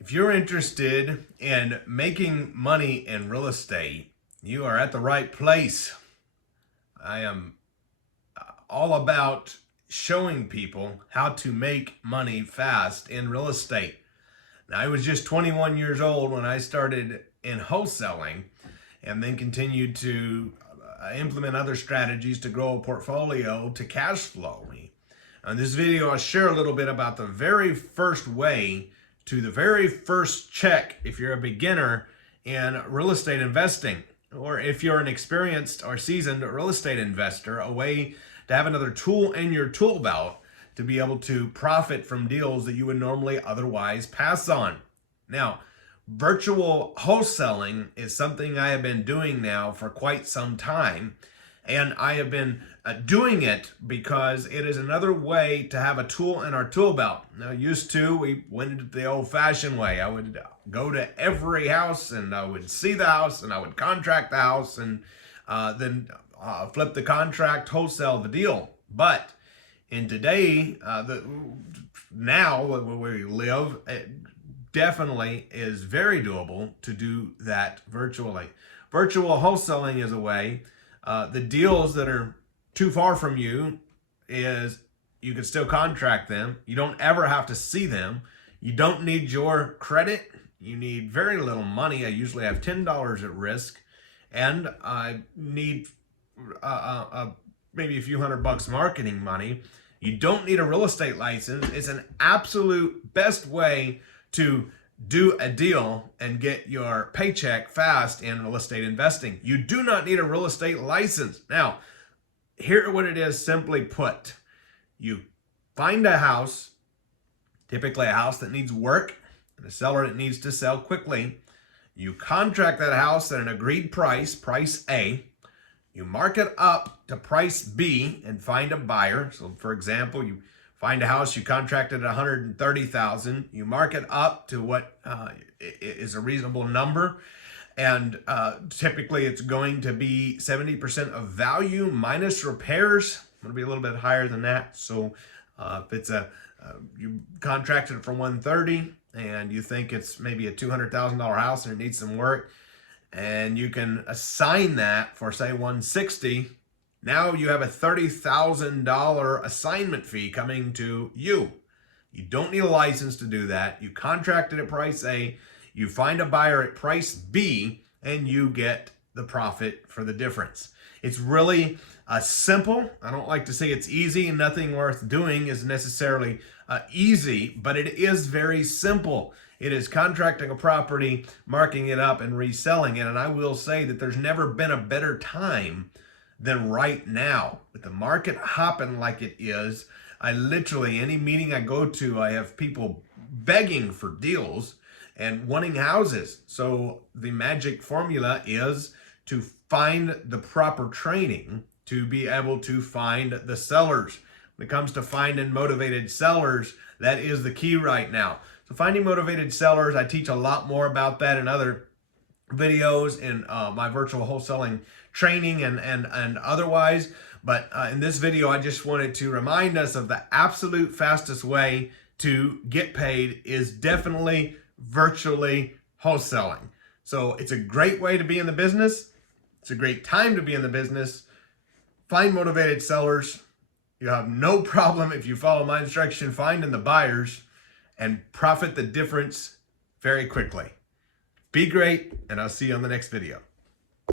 If you're interested in making money in real estate, you are at the right place. I am all about showing people how to make money fast in real estate. Now, I was just 21 years old when I started in wholesaling and then continued to implement other strategies to grow a portfolio to cash flow me. In this video, I'll share a little bit about the very first way to the very first check if you're a beginner in real estate investing, or if you're an experienced or seasoned real estate investor, a way to have another tool in your tool belt to be able to profit from deals that you would normally otherwise pass on. Now, virtual wholesaling is something I have been doing now for quite some time, and I have been doing it because it is another way to have a tool in our tool belt. Now, we went it the old-fashioned way. I would go to every house and I would see the house and I would contract the house and then flip the contract, wholesale the deal. But in today, now where we live, it definitely is very doable to do that virtually. Virtual wholesaling is a way. The deals that are too far from you is you can still contract them. You don't ever have to see them. You don't need your credit. You need very little money. I usually have $10 at risk, and I need maybe a few $100 marketing money. You don't need a real estate license. It's an absolute best way to do a deal and get your paycheck fast in real estate investing. You do not need a real estate license. Now, here what it is, simply put. You find a house, typically a house that needs work, and a seller that needs to sell quickly. You contract that house at an agreed price, price A. You mark it up to price B and find a buyer. So for example, you find a house you contracted at $130,000. You mark it up to what is a reasonable number. And typically it's going to be 70% of value minus repairs. It's going to be a little bit higher than that. So if it's you contracted it for $130,000 and you think it's maybe a $200,000 house and it needs some work, and you can assign that for say $160,000, now you have a $30,000 assignment fee coming to you. You don't need a license to do that. You contracted at price A, you find a buyer at price B, and you get the profit for the difference. It's really simple. I don't like to say it's easy, and nothing worth doing is necessarily easy, but it is very simple. It is contracting a property, marking it up, and reselling it. And I will say that there's never been a better time than right now. With the market hopping like it is, I literally, any meeting I go to, I have people begging for deals and wanting houses. So the magic formula is to find the proper training to be able to find the sellers. When it comes to finding motivated sellers, that is the key right now. So finding motivated sellers, I teach a lot more about that in other videos in my virtual wholesaling training and otherwise. But in this video, I just wanted to remind us of the absolute fastest way to get paid is definitely virtually wholesaling. So it's a great way to be in the business. It's a great time to be in the business. Find motivated sellers. You have no problem if you follow my instruction, finding the buyers and profit the difference very quickly. Be great, and I'll see you on the next video.